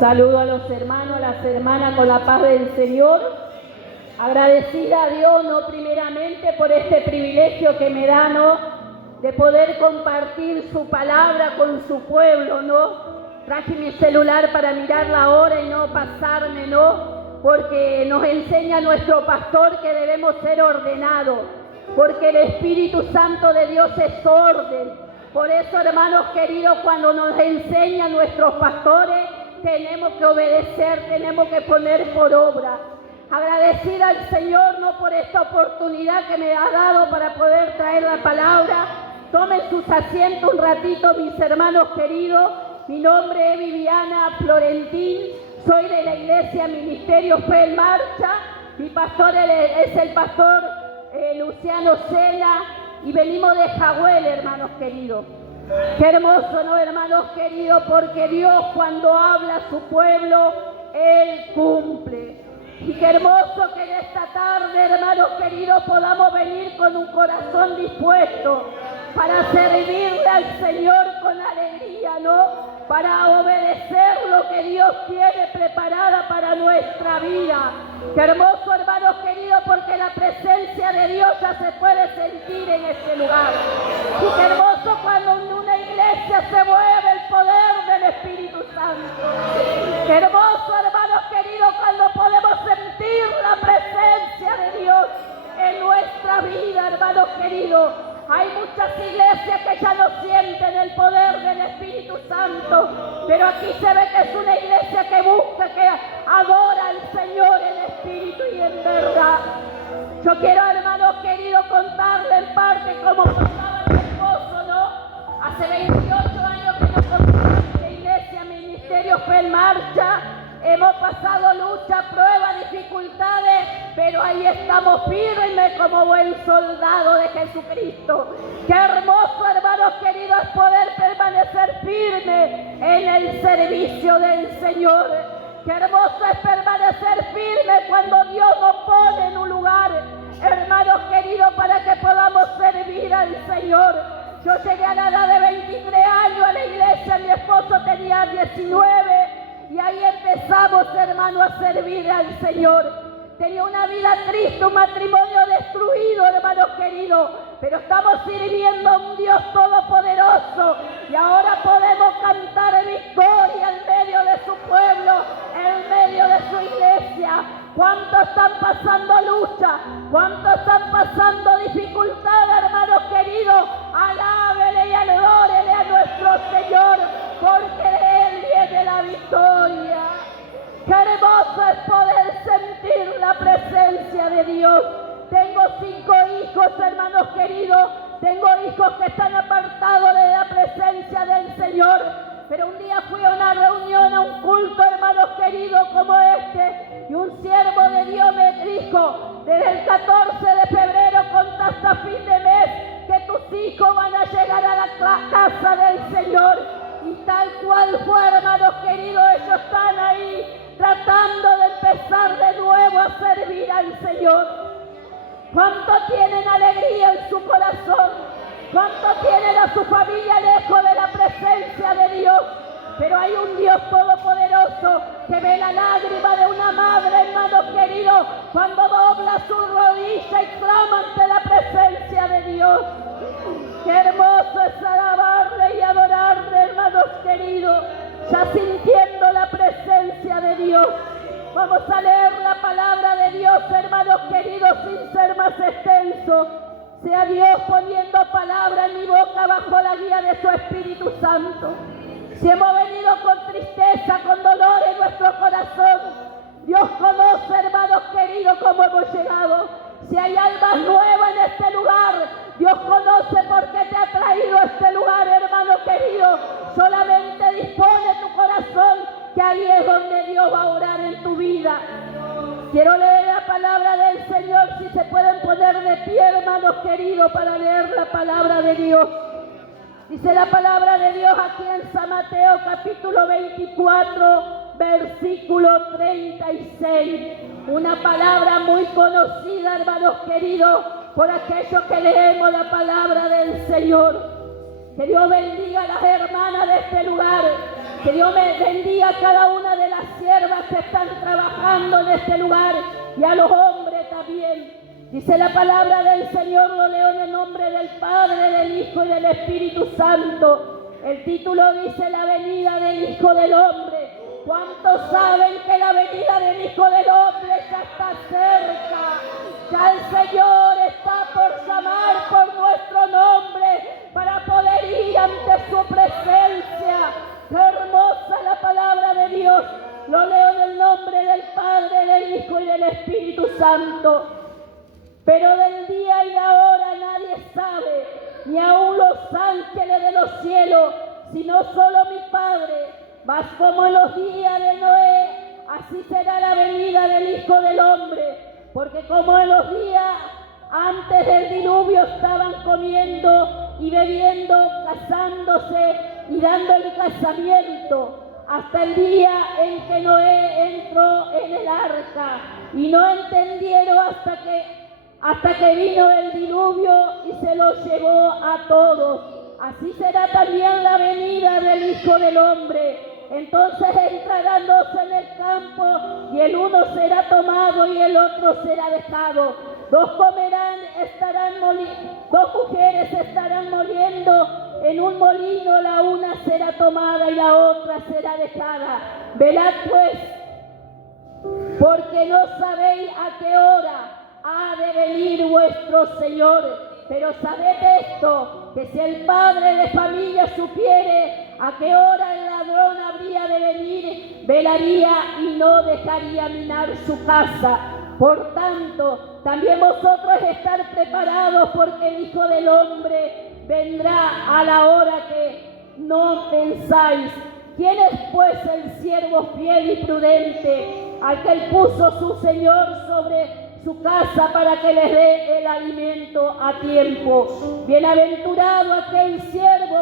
Saludo a los hermanos, a las hermanas con la paz del Señor. Agradecida a Dios, ¿no? Primeramente por este privilegio que me da, ¿no? De poder compartir su palabra con su pueblo, ¿no? Traje mi celular para mirar la hora y no pasarme, ¿no? Porque nos enseña nuestro pastor que debemos ser ordenados, porque el Espíritu Santo de Dios es orden. Por eso, hermanos queridos, cuando nos enseñan nuestros pastores, tenemos que obedecer, tenemos que poner por obra. Agradecida al Señor, ¿no? Por esta oportunidad que me ha dado para poder traer la palabra. Tomen sus asientos un ratito, mis hermanos queridos. Mi nombre es Viviana Florentín, soy de la iglesia Ministerio Fe en Marcha. Mi pastor es el pastor Luciano Sela y venimos de Jahuel, hermanos queridos. Qué hermoso, ¿no, hermanos queridos? Porque Dios cuando habla a su pueblo, Él cumple. Y qué hermoso que en esta tarde, hermanos queridos, podamos venir con un corazón dispuesto para servirle al Señor con alegría, ¿no? Para obedecer lo que Dios tiene preparada para nuestra vida. Qué hermoso, hermanos queridos, porque la presencia de Dios ya se puede sentir en este lugar. Y qué hermoso cuando en una iglesia se mueve el poder del Espíritu Santo. Qué hermoso, hermanos queridos, cuando podemos sentir la presencia de Dios en nuestra vida, hermanos queridos. Hay muchas iglesias que ya no sienten el poder del Espíritu Santo, pero aquí se ve que es una iglesia que busca, que adora al Señor en espíritu y en verdad. Yo quiero, hermanos queridos, contarle en parte cómo contaba mi esposo, ¿no? Hace 28 años que nos conocemos en la iglesia Ministerio Fe en Marcha. Hemos pasado lucha, pruebas, dificultades, pero ahí estamos firmes como buen soldado de Jesucristo. Qué hermoso, hermanos queridos, es poder permanecer firme en el servicio del Señor. Qué hermoso es permanecer firme cuando Dios nos pone en un lugar, hermanos queridos, para que podamos servir al Señor. Yo llegué a la edad de 23 años a la iglesia, mi esposo tenía 19. Y ahí empezamos, hermano, a servir al Señor. Tenía una vida triste, un matrimonio destruido, hermanos queridos. Pero estamos sirviendo a un Dios todopoderoso. Y ahora podemos cantar victoria en medio de su pueblo, en medio de su iglesia. ¿Cuántos están pasando lucha? ¿Cuántos están pasando dificultad, hermanos queridos? Alábele y adórele a nuestro Señor, porque de Él viene la victoria. Qué hermoso es poder sentir la presencia de Dios. Tengo 5 hijos, hermanos queridos. Tengo hijos que están apartados de la presencia del Señor. Pero un día fui a una reunión, a un culto, hermanos queridos, como este, y un siervo de Dios me dijo: desde el 14 de febrero hasta fin de mes, que tus hijos van a llegar a la casa del Señor. Y tal cual fue, hermanos queridos, ellos están ahí tratando de empezar de nuevo a servir al Señor. ¿Cuánto tienen alegría en su corazón? ¿Cuánto tienen a su familia lejos de la presencia de Dios? Pero hay un Dios todopoderoso que ve la lágrima de una madre, hermanos queridos, cuando dobla su rodilla y clama ante la presencia de Dios. Qué hermoso es alabarle y adorarle, hermanos queridos, ya sintiendo la presencia de Dios. Vamos a leer la palabra de Dios, hermanos queridos, sin ser más extenso. Sea Dios poniendo palabra en mi boca bajo la guía de su Espíritu Santo. Si hemos venido con tristeza, con dolor en nuestro corazón, Dios conoce, hermanos queridos, cómo hemos llegado. Si hay almas nuevas en este lugar, Dios conoce por qué te ha traído a este lugar, hermano querido. Solamente dispone tu corazón, que ahí es donde Dios va a orar en tu vida. Quiero leer la palabra del Señor. Si se pueden poner de pie, hermanos queridos, para leer la palabra de Dios. Dice la palabra de Dios aquí en San Mateo capítulo 24, versículo 36. Una palabra muy conocida, hermanos queridos, por aquellos que leemos la palabra del Señor. Que Dios bendiga a las hermanas de este lugar. Que Dios me bendiga a cada una de las siervas que están trabajando en este lugar y a los hombres también. Dice la palabra del Señor, lo leo en el nombre del Padre, del Hijo y del Espíritu Santo. El título dice la venida del Hijo del Hombre. ¿Cuántos saben que la venida del Hijo del Hombre ya está cerca? Ya el Señor está por llamar por nuestro nombre para poder ir ante su presencia. ¡Qué hermosa la palabra de Dios! Lo leo en el nombre del Padre, del Hijo y del Espíritu Santo. Pero del día y la hora nadie sabe, ni aun los ángeles de los cielos, sino solo mi Padre. Mas como en los días de Noé, así será la venida del Hijo del Hombre. Porque como en los días antes del diluvio estaban comiendo y bebiendo, casándose y dando el casamiento, hasta el día en que Noé entró en el arca, y no entendieron hasta que vino el diluvio y se los llevó a todos. Así será también la venida del Hijo del Hombre. Entonces entrarán dos en el campo, y el uno será tomado y el otro será dejado. Dos mujeres estarán moliendo en un molino, la una será tomada y la otra será dejada. Velad pues, porque no sabéis a qué hora ha de venir vuestro Señor. Pero sabed esto, que si el padre de familia supiere a qué hora el ladrón habría de venir, velaría y no dejaría minar su casa. Por tanto, también vosotros estar preparados, porque el Hijo del Hombre vendrá a la hora que no pensáis. ¿Quién es pues el siervo fiel y prudente, al que él puso su Señor sobre su casa para que les dé el alimento a tiempo? Bienaventurado aquel siervo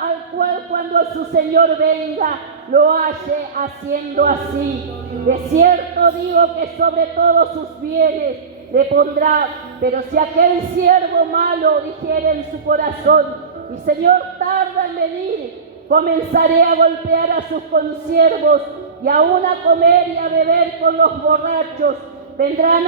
al cual cuando su Señor venga lo halle haciendo así. De cierto digo que sobre todos sus bienes le pondrá. Pero si aquel siervo malo dijere en su corazón: mi Señor tarda en venir, comenzaré a golpear a sus consiervos y aún a comer y a beber con los borrachos. Vendrá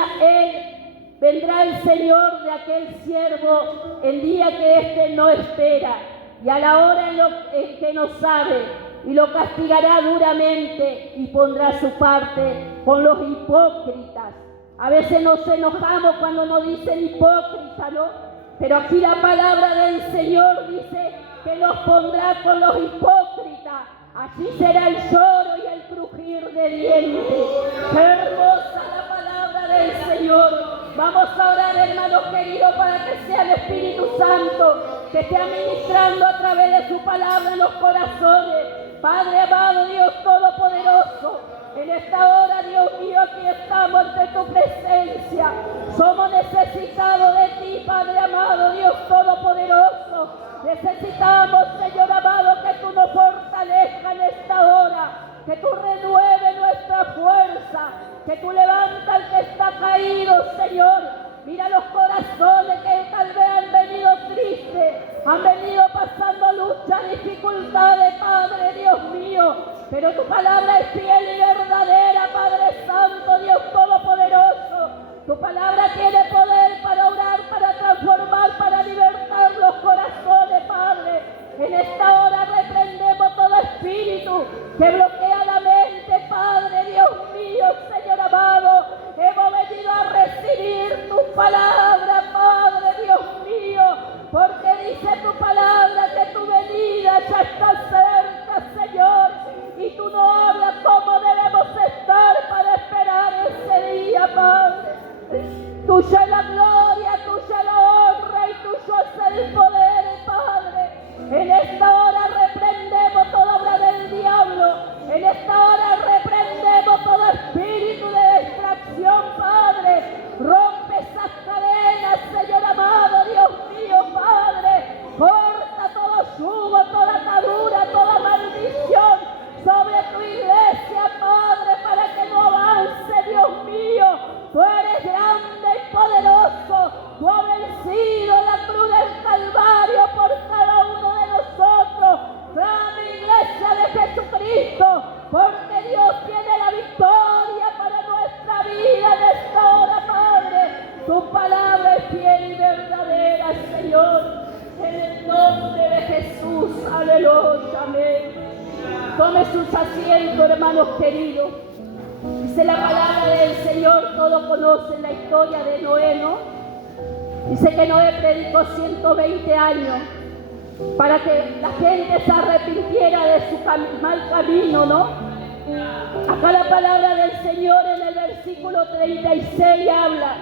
el Señor de aquel siervo el día que éste no espera y a la hora en que no sabe, y lo castigará duramente y pondrá su parte con los hipócritas. A veces nos enojamos cuando nos dicen hipócrita, ¿no? Pero aquí la palabra del Señor dice que los pondrá con los hipócritas. Así será el lloro y el crujir de dientes. ¡Qué hermosa la palabra del Señor! Vamos a orar, hermanos queridos, para que sea el Espíritu Santo que esté ministrando a través de su palabra en los corazones. Padre amado, Dios Todopoderoso, en esta hora, Dios mío, aquí estamos ante tu presencia. Somos necesitados de ti, Padre amado, Dios Todopoderoso. Necesitamos, Señor amado, que tú nos fortalezcas en esta hora, que tú renueves nuestra fuerza, que tú levantas al que está caído, Señor. Mira los corazones que tal vez han venido tristes, han venido pasando luchas, dificultades, Padre Dios mío. Pero tu palabra es fiel y verdadera, Padre Santo, Dios Todopoderoso. Tu palabra tiene poder para orar, para transformar, para libertar los corazones, Padre. En esta hora reprendemos todo espíritu que bloquea la mente, Padre Dios mío, Señor amado. Hemos venido a recibir tu palabra, Padre Dios mío, porque dice tu palabra que tu venida ya está cerca, Señor, y tú no hablas cómo debemos estar para esperar ese día, Padre. Tuya es la gloria, tuya es la honra y tuyo es el poder, Padre. En esta hora reprendemos toda obra del diablo. En esta hora reprendemos todo espíritu de distracción, Padre. Rompe esas cadenas, Señor amado, Dios mío, Padre. Corta todo yugo, toda atadura, toda maldición sobre tu iglesia, Padre, para que no avance, Dios mío. Tú eres grande y poderoso. Tú has vencido la cruz del Calvario por cada uno de nosotros. Grande iglesia de Jesucristo. fiel y verdadera, Señor, en el nombre de Jesús. Aleluya, amén. Tome sus asientos, hermanos queridos. Dice la palabra del Señor, todos conocen la historia de Noé, ¿no? Dice que Noé predicó 120 años para que la gente se arrepintiera de su mal camino, ¿no? Acá la palabra del Señor en el versículo 36 habla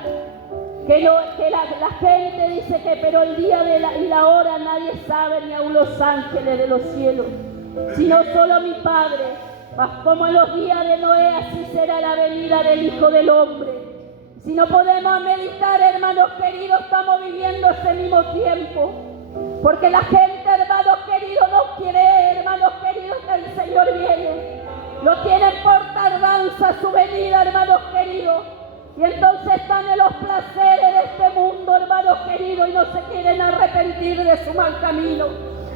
que la gente dice que pero el día y la hora nadie sabe, ni aun los ángeles de los cielos, sino solo mi Padre. Mas como en los días de Noé, así será la venida del Hijo del Hombre. Si no podemos meditar, hermanos queridos, estamos viviendo ese mismo tiempo. Porque la gente, hermanos queridos, no quiere, hermanos queridos, que el Señor viene. No tienen por tardanza su venida, hermanos queridos. Y entonces están en los placeres de este mundo, hermanos queridos, y no se quieren arrepentir de su mal camino.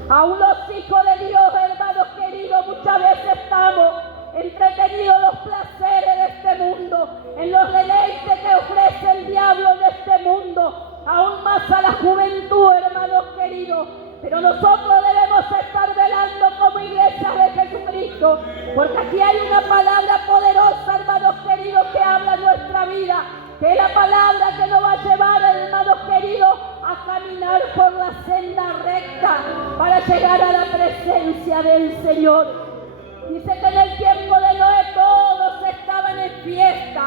Aún los hijos de Dios, hermanos queridos, muchas veces estamos entretenidos en los placeres de este mundo, en los deleites que ofrece el diablo de este mundo, aún más a la juventud, hermanos queridos. Pero nosotros debemos estar velando como iglesia de Jesucristo, porque aquí hay una palabra poderosa, hermanos queridos, que habla nuestra vida, que es la palabra que nos va a llevar, hermanos queridos, a caminar por la senda recta para llegar a la presencia del Señor. Dice que en el tiempo de Noé todos estaban en fiesta,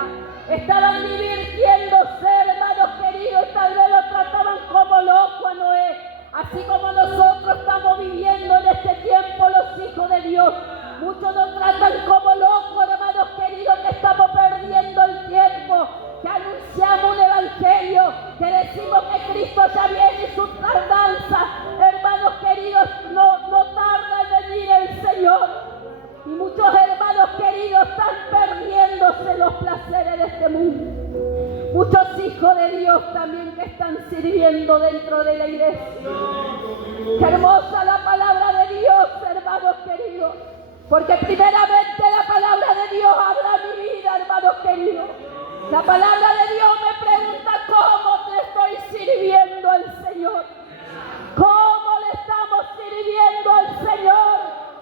estaban divirtiéndose, hermanos queridos, tal vez lo trataban como loco a Noé, así como nosotros estamos viviendo en este tiempo los hijos de Dios. Muchos nos tratan como locos, hermanos queridos, que estamos perdiendo el tiempo, que anunciamos un evangelio, que decimos que Cristo ya viene y su tardanza, hermanos queridos, no tarda en venir el Señor. Y muchos hermanos queridos están perdiéndose los placeres de este mundo. Muchos hijos de Dios también que están sirviendo dentro de la iglesia. Qué hermosa la palabra de Dios, hermanos queridos. Porque primeramente la palabra de Dios habla mi vida, hermanos queridos. La palabra de Dios me pregunta cómo te estoy sirviendo al Señor. ¿Cómo le estamos sirviendo al Señor?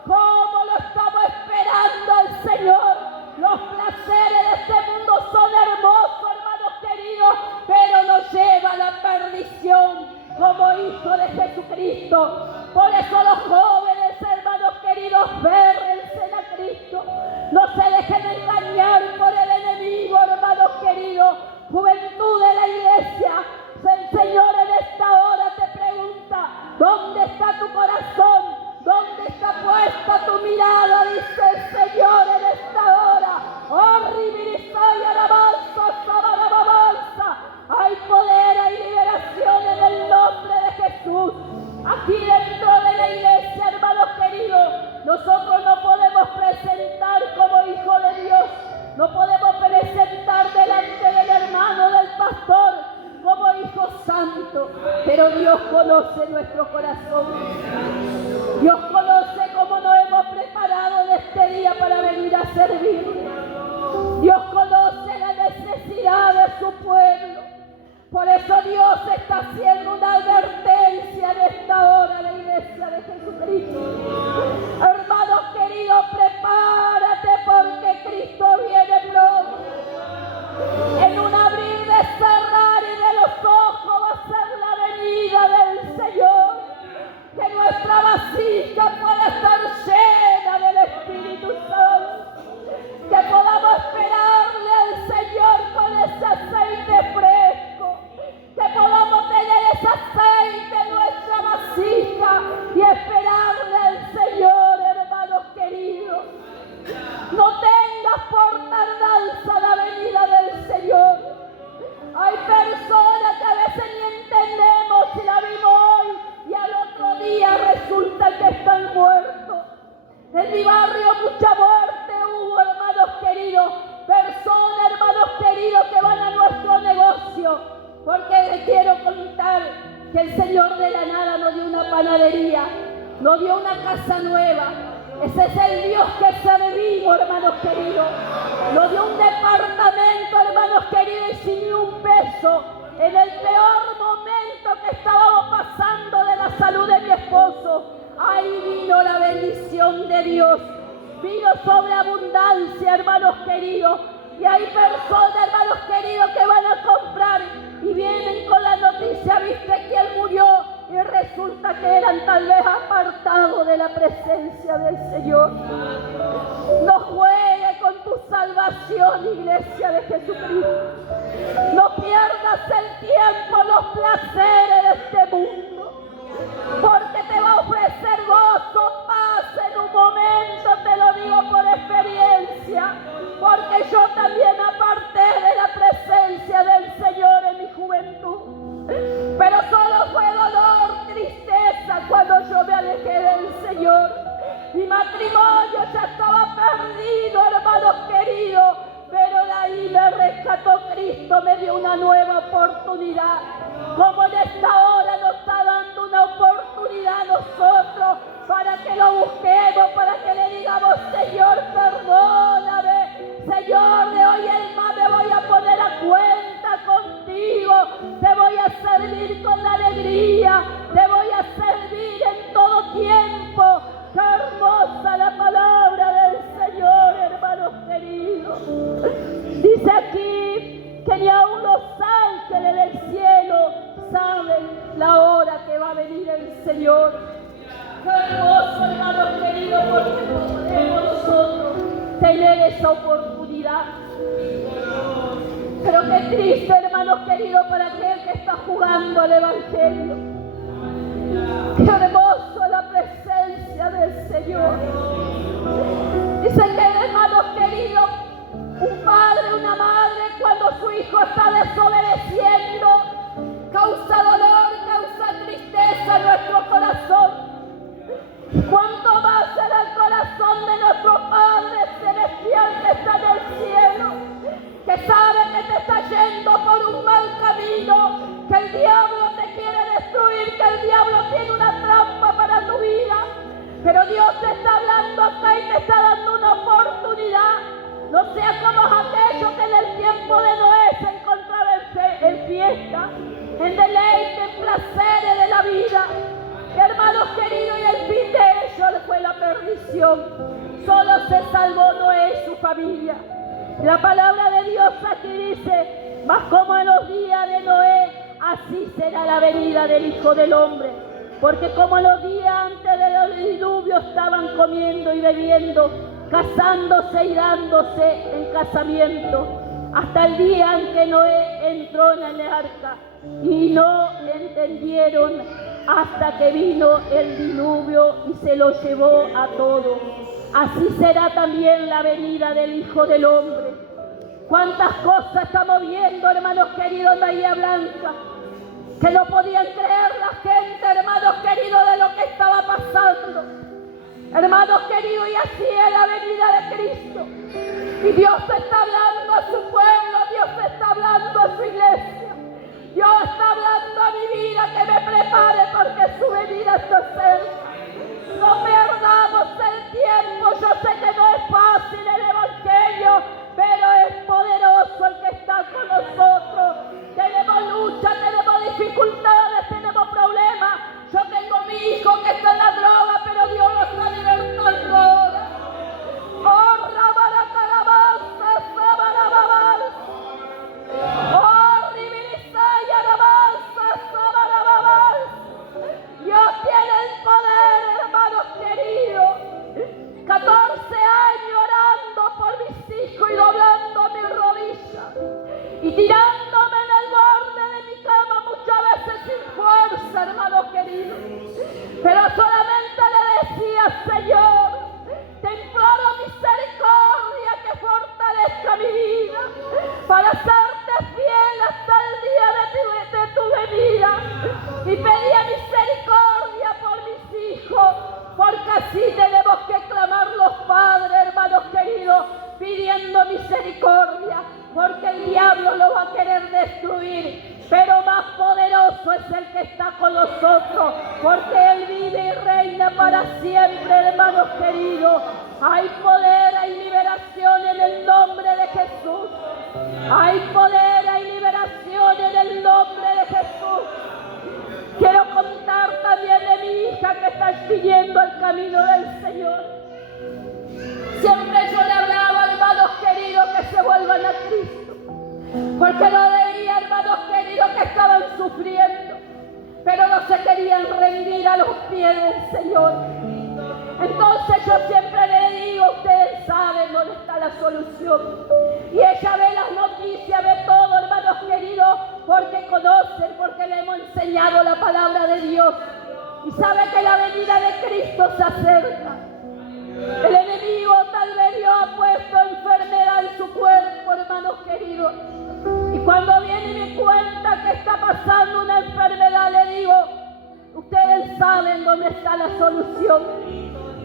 ¿Cómo lo estamos esperando al Señor? Los placeres de este mundo son hermosos, hermanos queridos, pero nos lleva a la perdición como hijos de Jesucristo. Por eso los jóvenes, hermanos queridos, férrense a Cristo. No se dejen engañar por el enemigo, hermanos queridos. Juventud de la iglesia, el Señor en esta hora te pregunta, ¿dónde está tu corazón? ¿Dónde está puesta tu mirada? Dice el Señor en esta hora. Oh, y alabanza. Hay poder, hay liberación en el nombre de Jesús. Aquí dentro de la iglesia, hermanos queridos, nosotros no podemos presentar como hijos de Dios. No podemos presentar delante del hermano, del pastor, como hijos santos. Pero Dios conoce nuestro corazón. Dios conoce cómo nos hemos preparado en este día para venir a servir. Dios conoce la necesidad de su pueblo. Por eso Dios está haciendo una advertencia en esta hora a la iglesia de Jesucristo. Hermanos queridos, prepárate porque Cristo viene pronto. En un abrir de cerrar y de los ojos va a ser la venida del Señor. Que nuestra vasija pueda estar llena del Espíritu Santo. Que podamos esperarle al Señor con ese aceite fresco. Que podamos tener ese aceite en nuestra vasija y esperarle al Señor, hermanos queridos. No tengas por tardanza la venida del Señor. Hay personas que a veces ni entendemos si la vimos hoy y al otro día resulta que están muertos. En mi barrio mucha muerte hubo, hermanos queridos. Personas, hermanos queridos, que van a nuestro negocio. Porque les quiero contar que el Señor de la nada nos dio una panadería, nos dio una casa nueva. Ese es el Dios que servimos, hermanos queridos. Nos dio un departamento, hermanos queridos, y sin ni un peso. en el peor momento que estábamos pasando de la salud de mi esposo, ahí vino la bendición de Dios. Vino sobre abundancia, hermanos queridos. Y hay personas, hermanos queridos, que van a comprar y vienen con la noticia, viste que él murió, y resulta que eran tal vez apartados de la presencia del Señor. No juegue con tu salvación, iglesia de Jesucristo. No pierdas el tiempo, los placeres de este mundo, porque te va a ofrecer gozo, paz en un momento, te lo digo por experiencia, porque yo también aparté de la presencia del Señor en mi juventud, pero solo fue dolor, tristeza cuando yo me alejé del Señor. Mi matrimonio ya estaba perdido, hermanos queridos, pero de ahí me rescató Cristo, me dio una nueva oportunidad. Como en esta hora nos está dando una oportunidad a nosotros para que lo busquemos, para que le digamos: Señor, perdóname, Señor, de hoy en más me voy a poner a cuenta contigo, te voy a servir con la alegría, te voy a servir en todo tiempo. ¡Qué hermosa la palabra del Señor, hermanos queridos! Dice aquí que ni aun los ángeles del cielo saben la hora que va a venir el Señor. ¡Qué hermoso, hermanos queridos! Porque no podemos nosotros tener esa oportunidad. Pero qué triste, hermanos queridos, para aquel que está jugando al Evangelio. ¡Qué hermoso la presencia del Señor! Dice que, hermanos queridos, un padre, una madre, cuando su hijo está desobedeciendo, causa dolor, causa tristeza en nuestro corazón. ¿Cuánto más será el corazón de nuestro Padre Celestial que está en el cielo? Que sabe que te está yendo por un mal camino, que el diablo te quiere destruir, que el diablo tiene una trampa para tu vida. Pero Dios te está hablando acá y te está dando una oportunidad. No seas como aquellos que en el tiempo de Noé se encontraban en fiesta, en deleite, en placeres de la vida. Hermanos queridos, y el fin de ellos fue la perdición. Solo se salvó Noé y su familia. La palabra de Dios aquí dice: mas como en los días de Noé, así será la venida del Hijo del Hombre. Porque como en los días antes del diluvio estaban comiendo y bebiendo, casándose y dándose en casamiento, hasta el día en que Noé entró en el arca, y no entendieron hasta que vino el diluvio y se lo llevó a todos. Así será también la venida del Hijo del Hombre. ¿Cuántas cosas estamos viendo, hermanos queridos, en Bahía Blanca? Que no podían creer la gente, hermanos queridos, de lo que estaba pasando. Hermanos queridos, y así es la venida de Cristo. Y Dios está hablando a su pueblo, Dios está hablando a su iglesia. Dios está hablando a mi vida que me prepare porque su venida está cerca. No perdamos el tiempo. Yo sé que no es fácil el Evangelio, pero es poderoso el que está con nosotros. Tenemos lucha, tenemos dificultades, tenemos problemas. Yo tengo mi hijo que está en la droga, pero Dios lo está libertando ahora. ¡Oh, Rabaracarabanza, Sabarababal! ¡Oh, Ribirizaya, Rabanza, Sabarababal! Dios tiene el poder, hermanos queridos. 14 años orando por mis hijos y doblando mis rodillas y tirándome en el borde de mi cama muchas veces sin fuerza, hermanos queridos. Pero solamente le decía: Señor, te imploro misericordia que fortalezca mi vida para serte fiel hasta el día de tu venida. Y pedía misericordia por mis hijos, porque así tenemos que clamar los padres, hermanos queridos, pidiendo misericordia, porque el diablo lo va a querer destruir, pero más poderoso es el que está con nosotros, porque Él vive y reina para siempre, hermanos queridos. Hay poder, hay liberación en el nombre de Jesús. Hay poder, hay liberación en el nombre enseñado la palabra de Dios y sabe que la venida de Cristo se acerca. El enemigo tal vez Dios ha puesto enfermedad en su cuerpo, hermanos queridos. Y cuando viene y me cuenta que está pasando una enfermedad, le digo, ustedes saben dónde está la solución.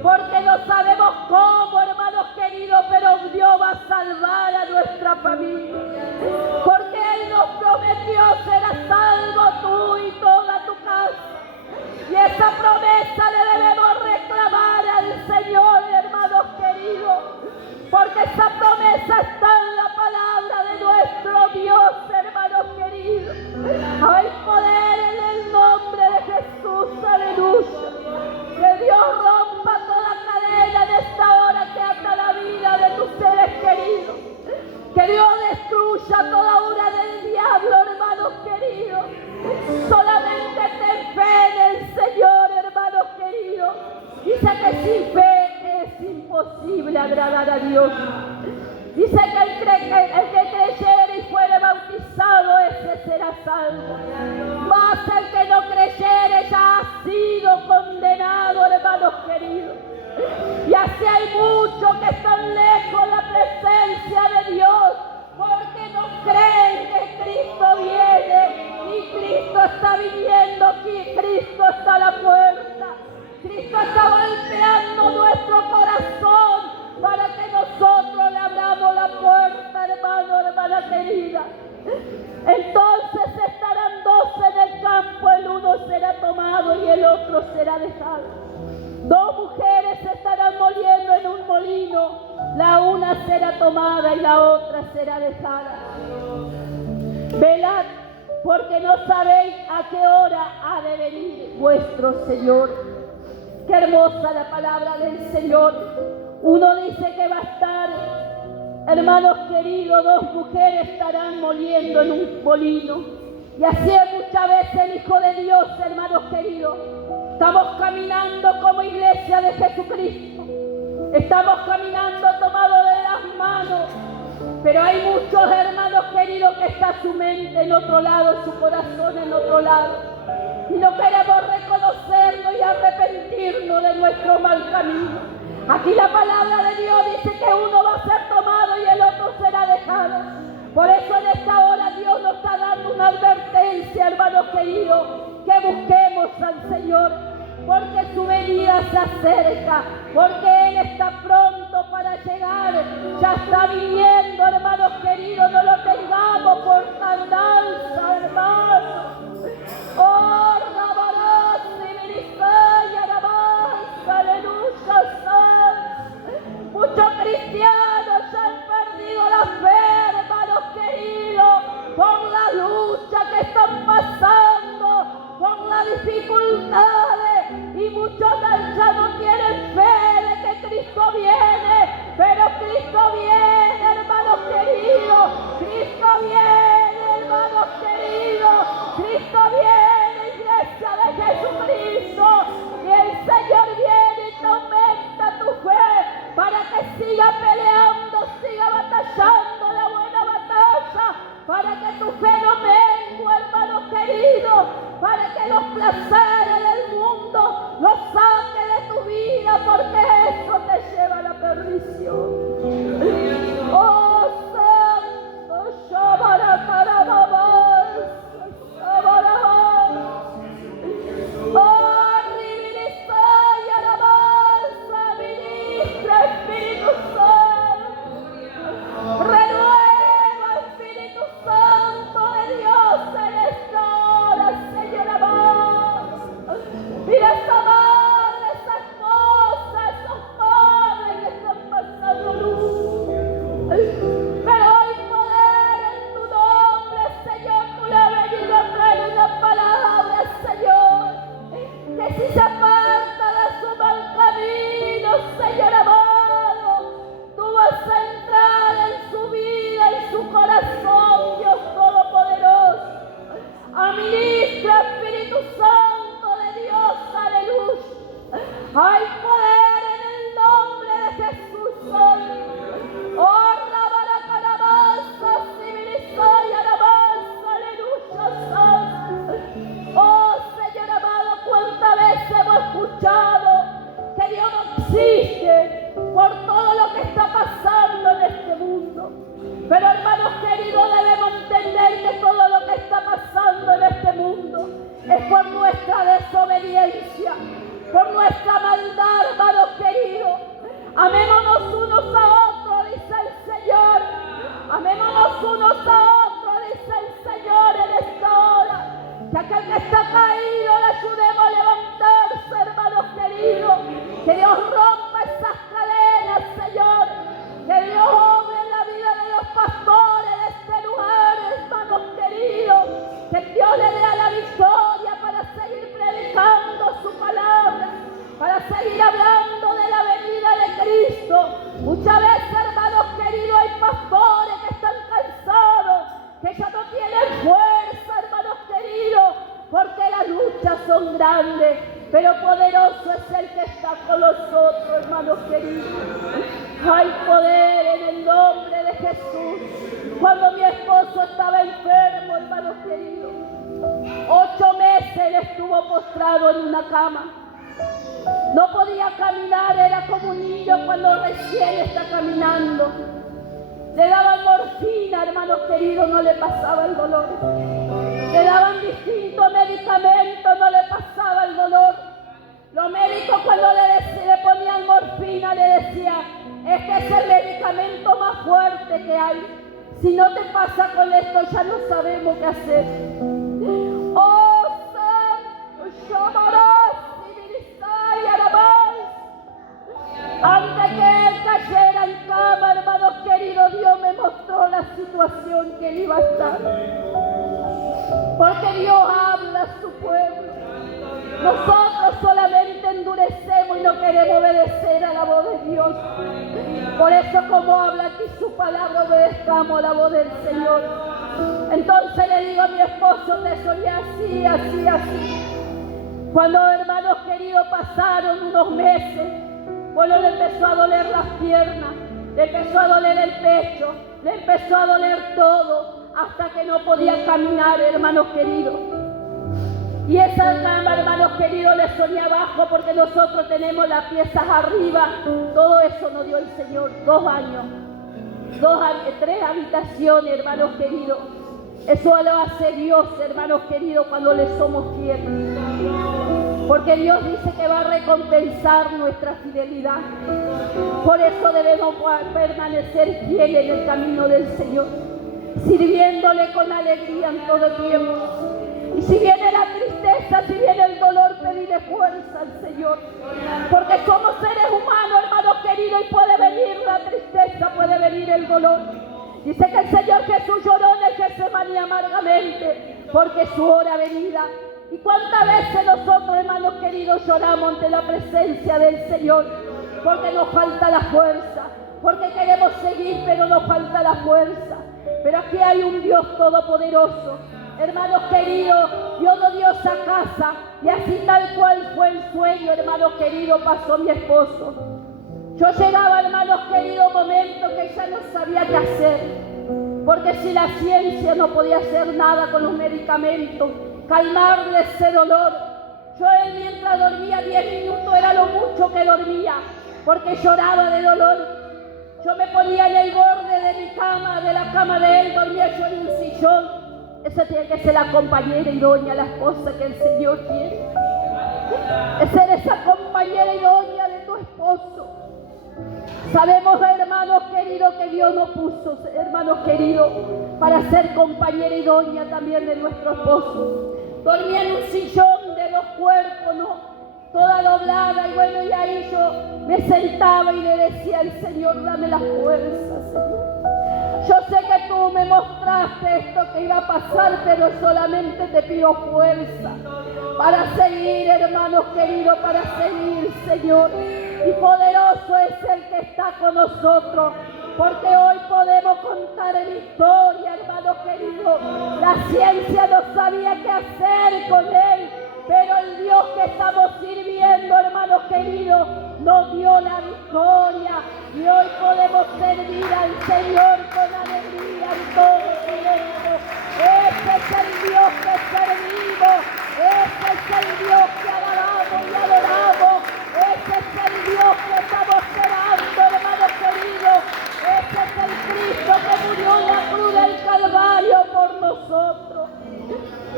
Porque no sabemos cómo, hermanos queridos, pero Dios va a salvar a nuestra familia. Porque Él nos prometió serás salvo tú y toda tu casa. Y esa promesa le debemos reclamar al Señor, hermanos queridos. Porque esa promesa está en la palabra de nuestro Dios, hermanos queridos. Hay poder en el nombre de Jesús, aleluya. Que Dios rompa toda cadena en esta hora que ata la vida de tus seres queridos. Que Dios destruya toda obra del diablo, hermanos queridos. Solamente ten fe en el Señor, hermanos queridos. Dice que sin fe es imposible agradar a Dios. Dice que el que creyere y fuere bautizado, ese será salvo. Mas el que no creyere ya ha sido condenado, hermanos queridos. Y así hay muchos que están lejos de la presencia de Dios, porque no creen que Cristo viene. Y Cristo está viniendo aquí, Cristo está a la puerta. Cristo está golpeando nuestro corazón para que nosotros le abramos la puerta, hermano, hermana querida. Entonces estarán dos en el campo, el uno será tomado y el otro será dejado. Dos mujeres se estarán moliendo en un molino, la una será tomada y la otra será dejada. Velad, porque no sabéis a qué hora ha de venir vuestro Señor. Qué hermosa la palabra del Señor. Uno dice que va a estar, hermanos queridos, dos mujeres estarán moliendo en un molino. Y así es muchas veces el Hijo de Dios, hermanos queridos. Estamos caminando como iglesia de Jesucristo. Estamos caminando tomados de las manos. Pero hay muchos hermanos queridos que está su mente en otro lado, su corazón en otro lado. Y no queremos reconocerlo y arrepentirnos de nuestro mal camino. Aquí la palabra de Dios dice que uno va a ser tomado y el otro será dejado. Por eso en esta hora Dios nos está dando una advertencia, hermanos queridos, que busquemos al Señor, porque su venida se acerca, porque Él está pronto para llegar, ya está viniendo, hermanos queridos, no lo tengamos por tardanza, hermanos. Oh, muchos cristianos han perdido la fe, hermanos queridos, por la lucha que están pasando, por las dificultades, y muchos ya no tienen fe de que Cristo viene, pero Cristo viene, hermanos queridos, Cristo viene, hermanos queridos, Cristo viene, iglesia de Jesucristo, y el Señor viene y te aumenta tu fe, para que siga peleando, siga batallando la buena batalla, para que tu fe no mengue, hermanos queridos, para que los placeres del mundo los saque de tu vida, porque eso te lleva a la perdición. Oh, Santo, Shabarakarababas, Shabarabas, oh, Ribirisay, alabanza, ministra, Espíritu Santo, renueva, Espíritu Santo de Dios en esta hora, Señor amado. Que aquel que está caído le ayudemos a levantarse, hermanos queridos. Que Dios rompa esas cadenas, Señor. Que Dios obre en la vida de los pastores de este lugar, hermanos queridos. Que Dios le dé la victoria para seguir predicando su palabra, para seguir hablando de la venida de Cristo. Muchas veces, hermanos queridos, hay pastores que están cansados, que ya no tienen fuerza, hermanos queridos, porque las luchas son grandes, pero poderoso es el que está con nosotros, hermanos queridos. Hay poder en el nombre de Jesús. Cuando mi esposo estaba enfermo, hermanos queridos, 8 meses él estuvo postrado en una cama. No podía caminar, era como un niño cuando recién está caminando. Le daban morfina, hermanos queridos, no le pasaba el dolor. Le daban distintos medicamentos, no le pasaba el dolor. Los médicos cuando le ponían morfina le decían: este es el medicamento más fuerte que hay. Si no te pasa con esto, ya no sabemos qué hacer. ¡Oh, Santo! ¡Llamarás! Antes que él cayera en cama, hermanos queridos, Dios me mostró la situación que él iba a estar. Porque Dios habla a su pueblo. Nosotros solamente endurecemos y no queremos obedecer a la voz de Dios. Por eso, como habla aquí su palabra, obedezcamos a la voz del Señor. Entonces le digo a mi esposo: te soñé así, así, así. Cuando, hermanos queridos, pasaron unos meses, bueno, le empezó a doler las piernas, le empezó a doler el pecho, le empezó a doler todo, hasta que no podía caminar, hermanos queridos. Y esa cama, hermanos queridos, le sonía abajo, porque nosotros tenemos las piezas arriba. Todo eso nos dio el Señor, 2 años, 3 habitaciones, hermanos queridos. Eso lo hace Dios, hermanos queridos, cuando le somos fieles. Porque Dios dice que va a recompensar nuestra fidelidad. Por eso debemos permanecer fieles en el camino del Señor, sirviéndole con alegría en todo tiempo. Y si viene la tristeza, si viene el dolor, pedirle fuerza al Señor. Porque somos seres humanos, hermanos queridos, y puede venir la tristeza, puede venir el dolor. Dice que el Señor Jesús lloró en el Getsemaní amargamente, porque su hora venida. ¿Y cuántas veces nosotros, hermanos queridos, lloramos ante la presencia del Señor? Porque nos falta la fuerza, porque queremos seguir, pero nos falta la fuerza. Pero aquí hay un Dios todopoderoso. Hermanos queridos, Dios nos dio esa casa, y así tal cual fue el sueño, hermanos queridos, pasó mi esposo. Yo llegaba, hermanos queridos, momentos que ya no sabía qué hacer, porque si la ciencia no podía hacer nada con los medicamentos, calmarle ese dolor. Yo mientras dormía 10 minutos era lo mucho que dormía, porque lloraba de dolor. Yo me ponía en el borde de mi cama, de la cama de él, dormía yo en un sillón. Esa tiene que ser la compañera idónea, la esposa que el Señor quiere. Es ser esa compañera idónea de tu esposo. Sabemos, hermanos queridos, que Dios nos puso, hermanos queridos, para ser compañera idónea también de nuestro esposo. Dormía en un sillón de 2 cuerpos, ¿no? Toda doblada, y bueno, y ahí yo me sentaba y le decía al Señor: dame la fuerza, Señor. Yo sé que tú me mostraste esto que iba a pasar, pero solamente te pido fuerza para seguir, hermanos queridos, para seguir, Señor. Y poderoso es el que está con nosotros, porque hoy podemos contar en historia, hermanos queridos. La ciencia no sabía qué hacer con él, pero el Dios que estamos sirviendo, hermanos queridos, nos dio la victoria. Y hoy podemos servir al Señor con alegría en todo momento. Ese es el Dios que servimos. Ese es el Dios que alabamos y adoramos. Ese es el Dios que estamos esperando, hermanos queridos. Ese es el Cristo que murió en la cruz del Calvario por nosotros.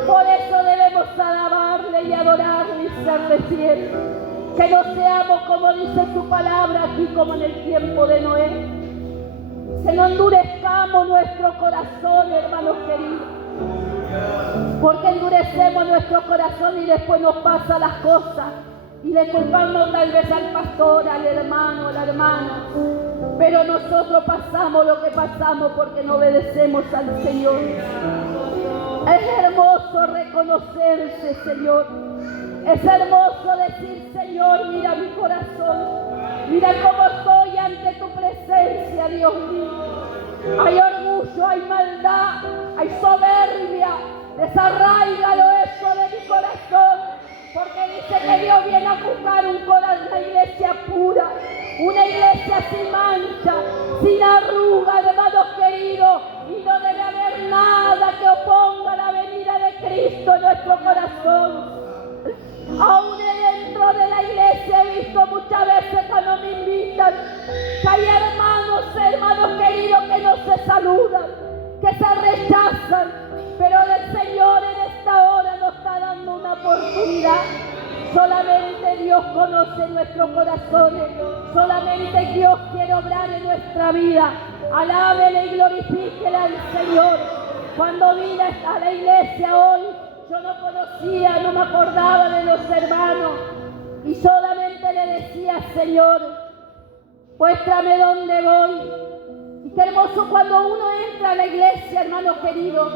Por eso debemos alabarle y adorarle y serle fiel. Que no seamos, como dice su palabra aquí, como en el tiempo de Noé. Que no endurezcamos nuestro corazón, hermanos queridos. Porque endurecemos nuestro corazón y después nos pasa las cosas. Y le culpamos tal vez al pastor, al hermano, a la hermana. Pero nosotros pasamos lo que pasamos porque no obedecemos al Señor. Es hermoso reconocerse, Señor. Es hermoso decir, Señor, mira mi corazón. Mira cómo estoy ante tu presencia, Dios mío. Hay orgullo, hay maldad, hay soberbia. Desarráigalo eso de mi corazón. Porque dice que Dios viene a buscar una iglesia pura. Una iglesia sin mancha, sin arruga, hermanos queridos. Y no debe haber nada que oponga la venida de Cristo en nuestro corazón. Aún dentro de la iglesia he visto muchas veces cuando me invitan que hay hermanos queridos que no se saludan, que se rechazan, pero el Señor en esta hora nos está dando una oportunidad. Solamente Dios conoce nuestros corazones, solamente Dios quiere obrar en nuestra vida. Alábele y glorifíquele al Señor. Cuando vine a la iglesia hoy, yo no conocía, no me acordaba de los hermanos y solamente le decía, Señor, muéstrame dónde voy. Y qué hermoso cuando uno entra a la iglesia, hermanos queridos,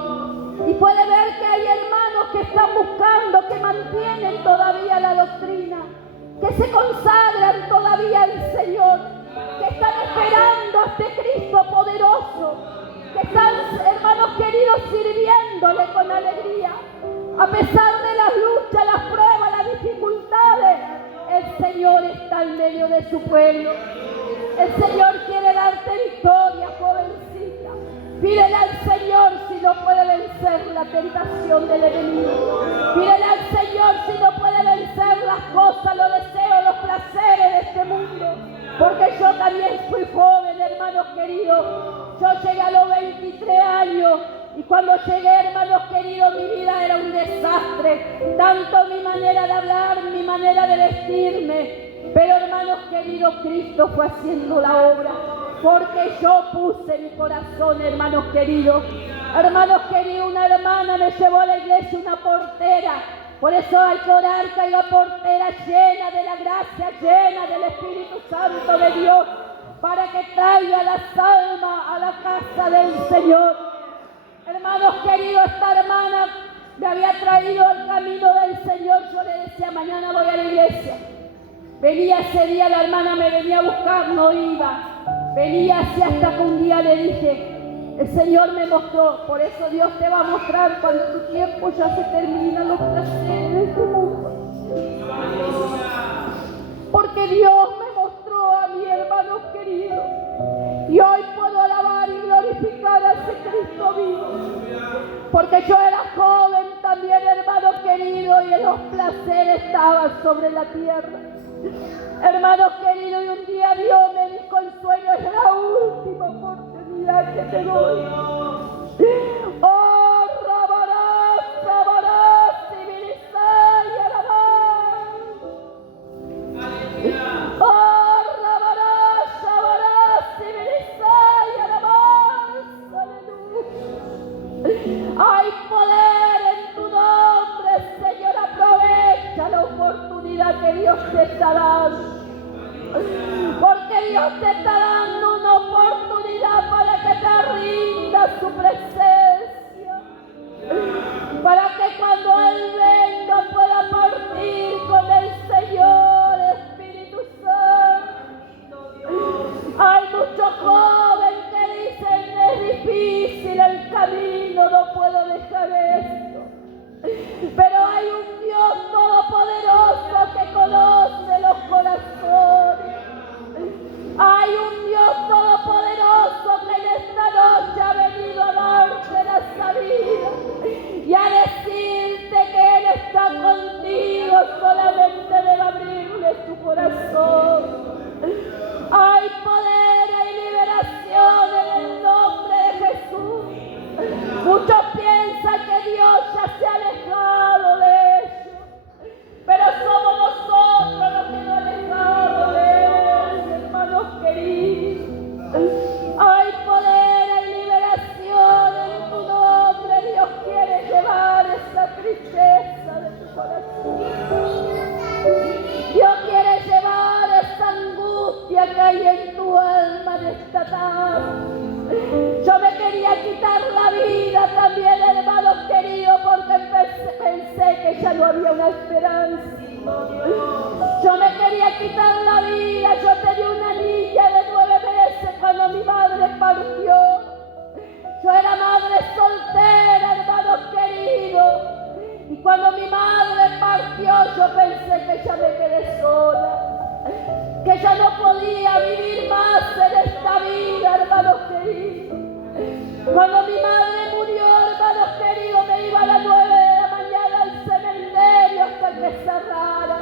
y puede ver que hay hermanos que están buscando, que mantienen todavía la doctrina, que se consagran todavía al Señor, que están esperando a este Cristo poderoso, que están, hermanos queridos, sirviéndole con alegría. A pesar de las luchas, las pruebas, las dificultades, el Señor está en medio de su pueblo. El Señor quiere darte victoria, jovencita. Pídele al Señor si no puede vencer la tentación del enemigo. Pídele al Señor si no puede vencer las cosas, los deseos, los placeres de este mundo. Porque yo también fui joven, hermanos queridos. Yo llegué a los 23 años. Y cuando llegué, hermanos queridos, mi vida era un desastre. Tanto mi manera de hablar, mi manera de vestirme. Pero, hermanos queridos, Cristo fue haciendo la obra. Porque yo puse mi corazón, hermanos queridos. Hermanos queridos, una hermana me llevó a la iglesia, una portera. Por eso hay que orar que haya portera llena de la gracia, llena del Espíritu Santo de Dios. Para que traiga las almas a la casa del Señor. Hermanos queridos, esta hermana me había traído al camino del Señor. Yo le decía, mañana voy a la iglesia. Venía ese día, la hermana me venía a buscar, no iba. Venía así hasta que un día le dije, el Señor me mostró, por eso Dios te va a mostrar cuando tu tiempo ya se termina, los placeres de este mundo. Porque Dios me mostró a mi hermano querido. Y hoy puedo alabar y glorificar a ese Cristo vivo. Porque yo era joven también, hermano querido, y en los placeres estaba sobre la tierra. Hermanos queridos, y un día Dios me dijo en sueño, es la última oportunidad que te doy. Oh, rabarás, civilizar y alabar. Oh, rabarás, civilizar y alabar. Aleluya. Hay poder en tu nombre, Señor. Aprovecha la oportunidad que Dios te está dando. Porque Dios te está dando una oportunidad para que te rindas su presencia. Para que cuando Él venga pueda partir con el Señor, Espíritu Santo. Hay muchos jóvenes que dicen, es difícil el camino, no puedo dejar esto. Pero hay un Dios todopoderoso que conoce los corazones. Hay un Dios todopoderoso que en esta noche ha venido a darte la salida y a decirte que Él está contigo, solamente debe abrirle tu corazón. Hay poder, hay liberación en el nombre de Jesús. Muchos piensan que Dios ya se ha alejado Yo me quería quitar la vida. Yo tenía una niña de 9 meses cuando mi madre partió. Yo era madre soltera, hermanos queridos. Y cuando mi madre partió, yo pensé que ya me quedé sola, que ya no podía vivir más en esta vida, hermanos queridos. Cuando mi madre murió, hermanos queridos, me iba a las 9 de la mañana al cementerio hasta que cerrara,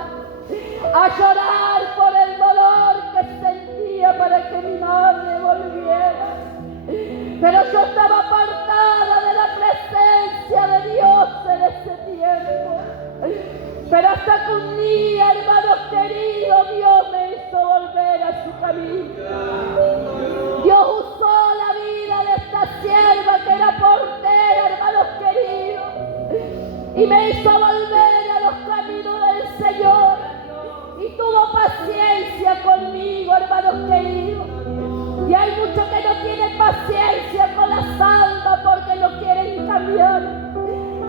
a llorar por el dolor que sentía para que mi madre volviera. Pero yo estaba apartada de la presencia de Dios en ese tiempo. Pero hasta que un día, hermanos queridos, Dios me hizo volver a su camino. Dios usó la vida de esta sierva que era portera, hermanos queridos, y me hizo volver a los caminos del Señor. Y tuvo paciencia conmigo, hermanos queridos. Y hay muchos que no tienen paciencia con las almas porque no quieren cambiar.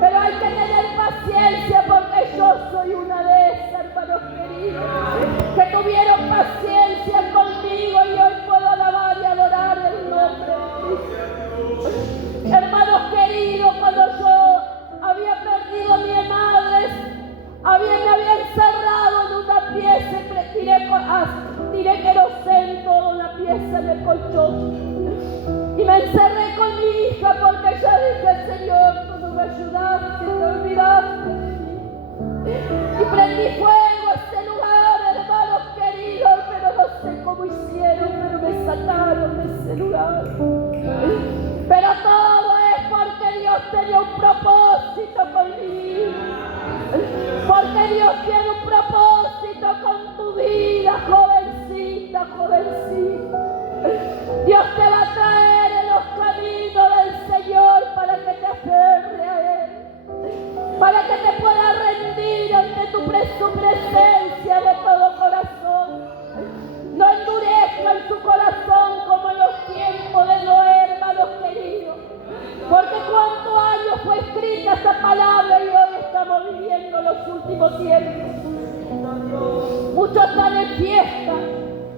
Pero hay que tener paciencia porque yo soy una de esas, hermanos queridos, que tuvieron paciencia conmigo y hoy puedo alabar y adorar el nombre de Cristo. Hermanos queridos, cuando yo había perdido a mi madre, me había encerrado en una pieza y tiré queroseno toda la pieza en el colchón. Y me encerré con mi hija porque yo dije, Señor, tú no me ayudaste, te olvidaste de mí. Y prendí fuego a este lugar, hermanos queridos, pero no sé cómo hicieron, pero me sacaron de ese lugar. Pero todo es porque Dios tenía un propósito con mi vida. Porque Dios tiene un propósito con tu vida, jovencita, jovencita. Dios te va a traer en los caminos del Señor para que te aferre a Él, para que te pueda rendir ante su presencia de todo corazón. No endurezcan su corazón como en los tiempos de Noé, hermanos queridos. Porque cuántos años fue escrita esta palabra y hoy estamos viviendo los últimos tiempos. Muchos están en fiesta,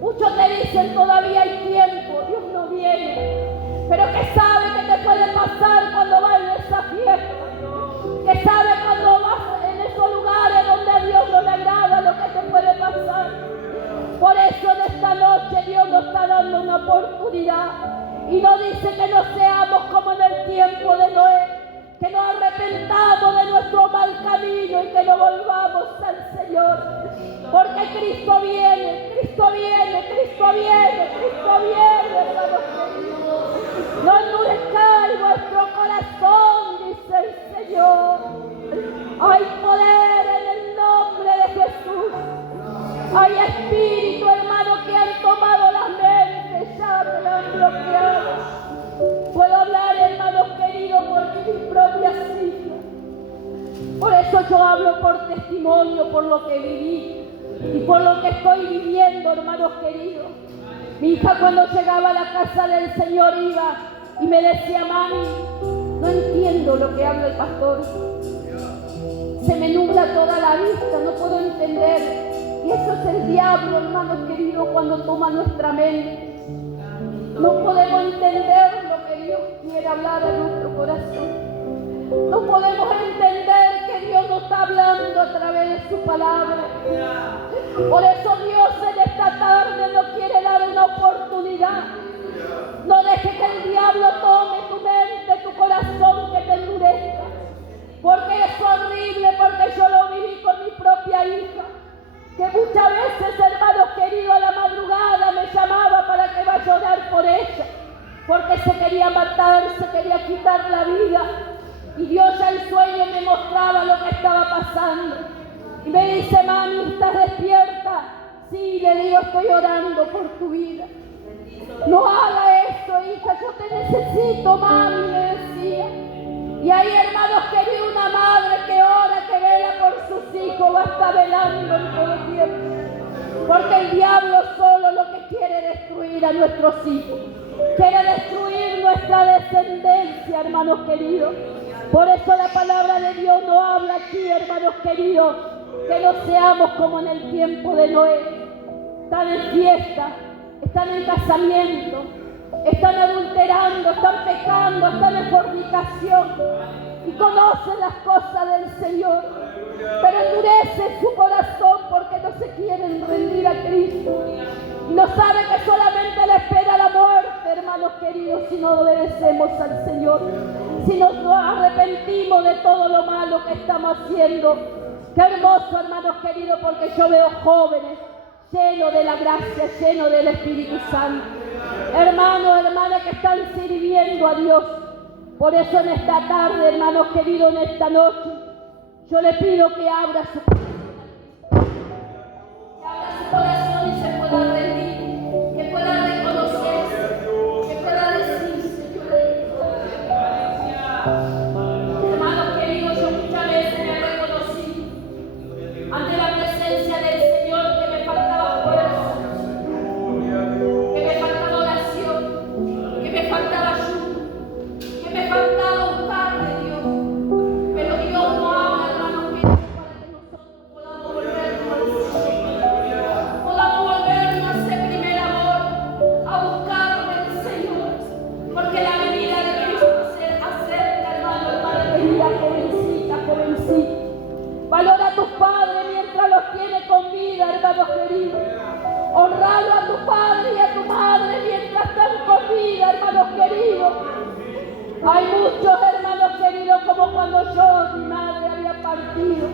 muchos te dicen todavía hay tiempo, Dios no viene. Pero que sabe que te puede pasar cuando vas en esa fiesta, que sabe cuando vas en esos lugares donde a Dios no le agrada lo que te puede pasar. Por eso en esta noche Dios nos está dando una oportunidad y nos dice que no seamos como en el tiempo de Noé, que nos arrepentamos de nuestro mal camino y que nos volvamos al Señor. Porque Cristo viene, Cristo viene, Cristo viene, Cristo viene, hermanos queridos. No endurezcáis vuestro corazón, dice el Señor. Hay poder en el nombre de Jesús. Hay espíritu, hermanos, que han tomado las mentes, ya me la han bloqueado. Puedo hablar, hermanos queridos, por mis propias hijas. Por eso yo hablo por testimonio, por lo que viví y por lo que estoy viviendo, hermanos queridos. Mi hija cuando llegaba a la casa del Señor iba y me decía, mami, no entiendo lo que habla el pastor. Se me nubla toda la vista, no puedo entender. Y eso es el diablo, hermanos queridos, cuando toma nuestra mente. No podemos entender lo que Dios quiere hablar a nuestro corazón. No podemos entender que Dios nos está hablando a través de su palabra. Por eso Dios en esta tarde nos quiere dar una oportunidad. No deje que el diablo tome tu mente, tu corazón, que te endurezca. Porque es horrible, porque yo lo viví con mi propia hija. Que muchas veces, hermanos queridos, a la madrugada me llamaba para que vaya a llorar por ella. Porque se quería matar, se quería quitar la vida. Y Dios ya en sueño me mostraba lo que estaba pasando. Y me dice, mami, ¿estás despierta? Sí, le digo, estoy orando por tu vida. No haga esto, hija, yo te necesito, mami, me decía. Y ahí, hermanos, quería una madre que ora, que vela por sus hijos, va a estar velando en todo tiempo. Porque el diablo solo lo que quiere es destruir a nuestros hijos. Quiere destruir nuestra descendencia, hermanos queridos. Por eso la palabra de Dios no habla aquí, hermanos queridos, Que no seamos como en el tiempo de Noé. Están en fiesta, están en casamiento, están adulterando, están pecando, están en fornicación y conocen las cosas del Señor, pero endurecen su corazón porque no se quieren rendir a Cristo. No saben que solamente le espera la muerte, hermanos queridos, si no obedecemos al Señor, si nos arrepentimos de todo lo malo que estamos haciendo. Qué hermoso, hermanos queridos, porque yo veo jóvenes llenos de la gracia, llenos del Espíritu Santo. Hermanos, hermanas que están sirviendo a Dios. Por eso en esta tarde, hermanos queridos, en esta noche, yo le pido que abra su corazón y se pueda rendir, que pueda reconocer, que pueda decir, Señor. Hermanos queridos, yo muchas veces me reconocí ante la presencia del Señor que me faltaba fuerza, que me faltaba oración, que me faltaba ayuda, que me faltaba buscar de Dios. Pero Dios no habla, hermanos queridos, para que nosotros podamos volvernos al Señor, podamos volvernos a ese primer amor, a buscar del Señor, porque la venida de Cristo se acerca, hermano, hermana querida, jovencita, jovencita. Valora a tus padres mientras los tiene con vida, hermanos queridos. Honralo a tu padre y a tu madre mientras están con vida, hermanos queridos. Hay muchos hermanos queridos como cuando yo, mi madre, había partido.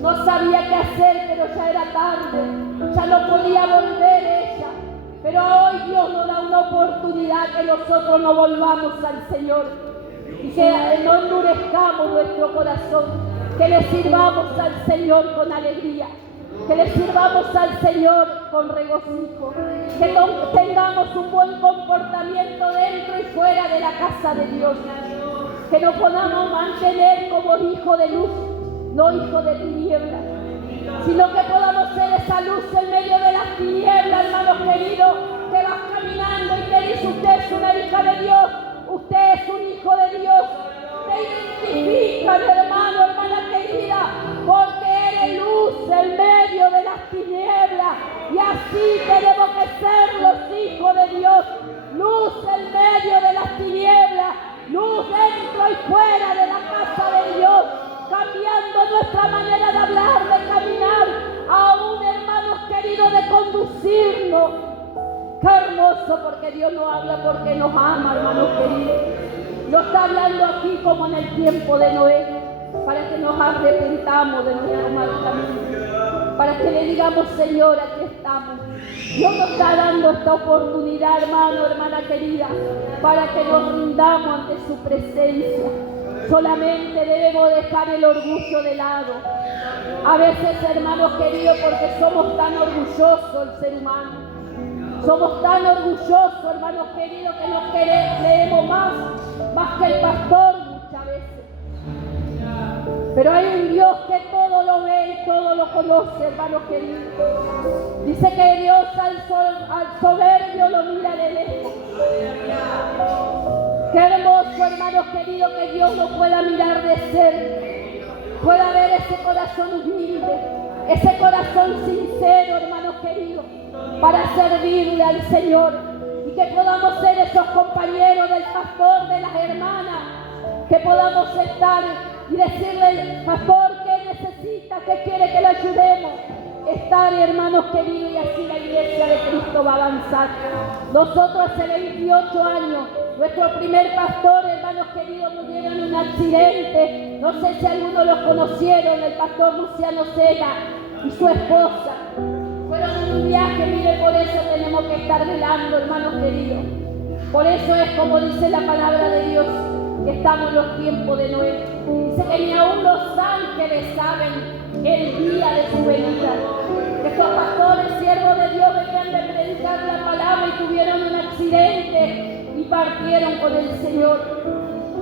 No sabía qué hacer, pero ya era tarde. Ya no podía volver ella. Pero hoy Dios nos da una oportunidad que nosotros no volvamos al Señor. Y que no endurezcamos nuestro corazón. Que le sirvamos al Señor con alegría. Que le sirvamos al Señor con regocijo. Que tengamos un buen comportamiento dentro y fuera de la casa de Dios. Que nos podamos mantener como hijos de luz, no hijos de tinieblas. Sino que podamos ser esa luz en medio de las tinieblas, hermanos queridos, que vas caminando y te dice: usted es una hija de Dios, usted es un hijo de Dios. Te identifican, hermano, hermana querida, porque eres luz en medio de las tinieblas. Y así tenemos que ser los hijos de Dios. Luz en medio de las tinieblas, luz dentro y fuera de la casa de Dios, cambiando nuestra manera de hablar, de caminar, aún, hermanos queridos, de conducirnos. Qué hermoso, porque Dios nos habla porque nos ama, hermanos queridos. No está hablando aquí como en el tiempo de Noé, para que nos arrepentamos de nuestro mal camino, para que le digamos: Señor, aquí estamos. Dios nos está dando esta oportunidad, hermano, hermana querida, para que nos rindamos ante su presencia. Solamente debemos dejar el orgullo de lado. A veces, hermanos queridos, porque somos tan orgullosos el ser humano. Somos tan orgullosos, hermanos queridos, que nos leemos más que el pastor muchas veces. Pero hay un Dios que todo lo ve y todo lo conoce, hermanos queridos. Dice que Dios al soberbio lo mira de lejos. Qué hermoso, hermanos queridos, que Dios lo pueda mirar de cerca, pueda ver ese corazón humilde, ese corazón sincero, hermanos queridos, para servirle al Señor, y que podamos ser esos compañeros del pastor, de las hermanas, que podamos estar y decirle: pastor, ¿qué necesita? ¿Qué quiere que le ayudemos? Estar, hermanos queridos, y así la iglesia de Cristo va a avanzar. Nosotros hace 28 años, nuestro primer pastor, hermanos queridos, murieron en un accidente. No sé si algunos los conocieron, el pastor Luciano Sena y su esposa. Fueron en un viaje, mire, por eso tenemos que estar velando, hermanos queridos. Por eso es como dice la palabra de Dios, que estamos en los tiempos de Noé. Dice que ni aún los ángeles saben el día de su venida. Estos pastores, siervos de Dios, venían de predicar la palabra y tuvieron un accidente y partieron con el Señor.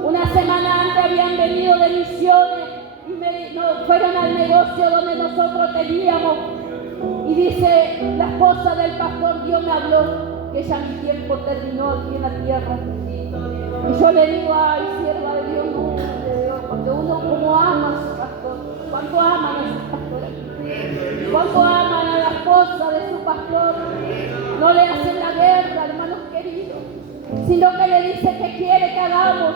Una semana antes habían venido de misiones y fueron al negocio donde nosotros teníamos. Y dice la esposa del pastor: Dios me habló que ya mi tiempo terminó aquí en la tierra. Y yo le digo: ay, sierva de Dios, porque uno como ama a su pastor. ¿Cuánto aman a su pastor? Cuánto aman a la esposa de su pastor. No le hacen la guerra, hermanos queridos, sino que le dice que quiere que hagamos.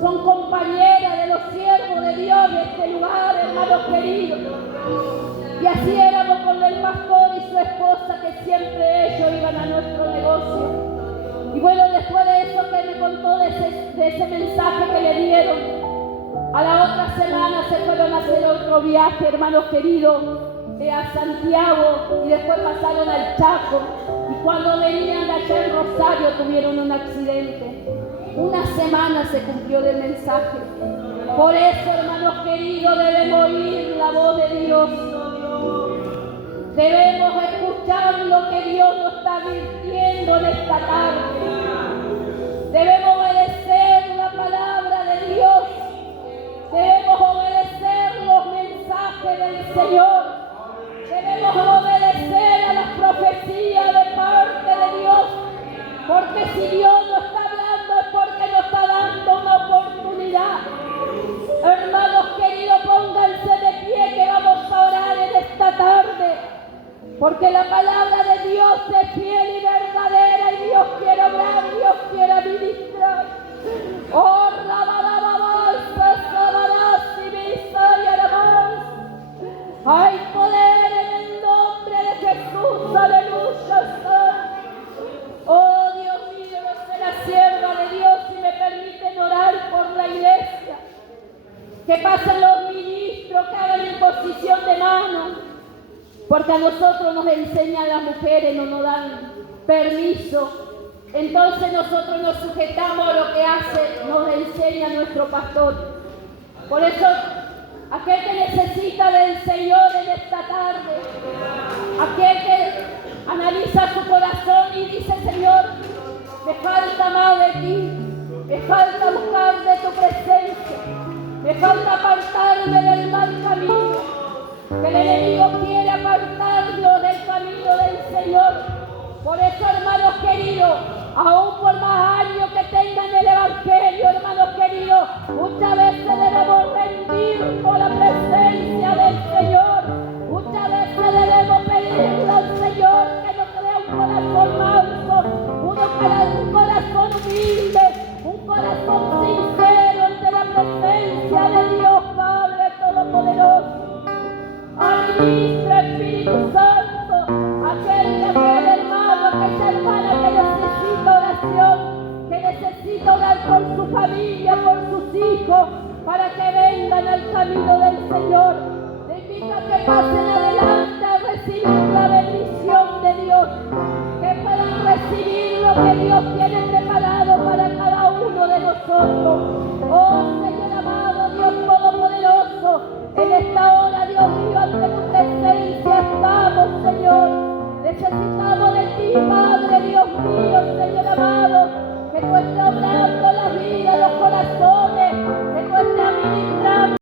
Son compañeras de los siervos de Dios de este lugar, hermanos queridos. Y así éramos con el pastor y su esposa, que siempre ellos iban a nuestro negocio. Y bueno, después de eso que me contó de ese mensaje que le dieron, a la otra semana se fueron a hacer otro viaje, hermanos queridos, a Santiago, y después pasaron al Chaco. Y cuando venían de allá en Rosario tuvieron un accidente. Una semana se cumplió del mensaje. Por eso, hermanos queridos, debemos oír la voz de Dios. Debemos escuchar lo que Dios nos está advirtiendo en esta tarde. Debemos obedecer la palabra de Dios. Debemos obedecer los mensajes del Señor. Debemos obedecer a las profecías de parte de Dios. Porque si Dios no está hablando es porque nos está dando una oportunidad. Hermanos queridos, pónganse de pie que vamos a orar en esta tarde. Porque la palabra de Dios es fiel y verdadera y Dios quiere hablar, Dios quiere ministrar. Oh, hay poder en el nombre de Jesús, aleluya. Oh, Dios mío, no soy la sierva de Dios y me permiten orar por la iglesia. Que pasen los ministros, que hagan imposición de manos. Porque a nosotros nos enseñan las mujeres, no nos dan permiso. Entonces nosotros nos sujetamos a lo que hace, nos enseña nuestro pastor. Por eso, aquel que necesita del Señor en esta tarde, aquel que analiza su corazón y dice: Señor, me falta más de ti, me falta buscar de tu presencia, me falta apartarme del mal camino. Que el enemigo quiere apartarnos del camino del Señor. Por eso, hermanos queridos, aún por más años que tengan el Evangelio, hermanos queridos, muchas veces debemos rendir por la presencia del Señor. Muchas veces debemos pedirle al Señor que nos crea un corazón manso, un corazón humilde, un corazón sincero ante la presencia de Dios Padre Todopoderoso. Administra, Espíritu Santo, aquel hermano, aquella hermana que necesita oración, que necesita orar por su familia, por sus hijos, para que vengan al camino del Señor. Te invito a que pasen adelante.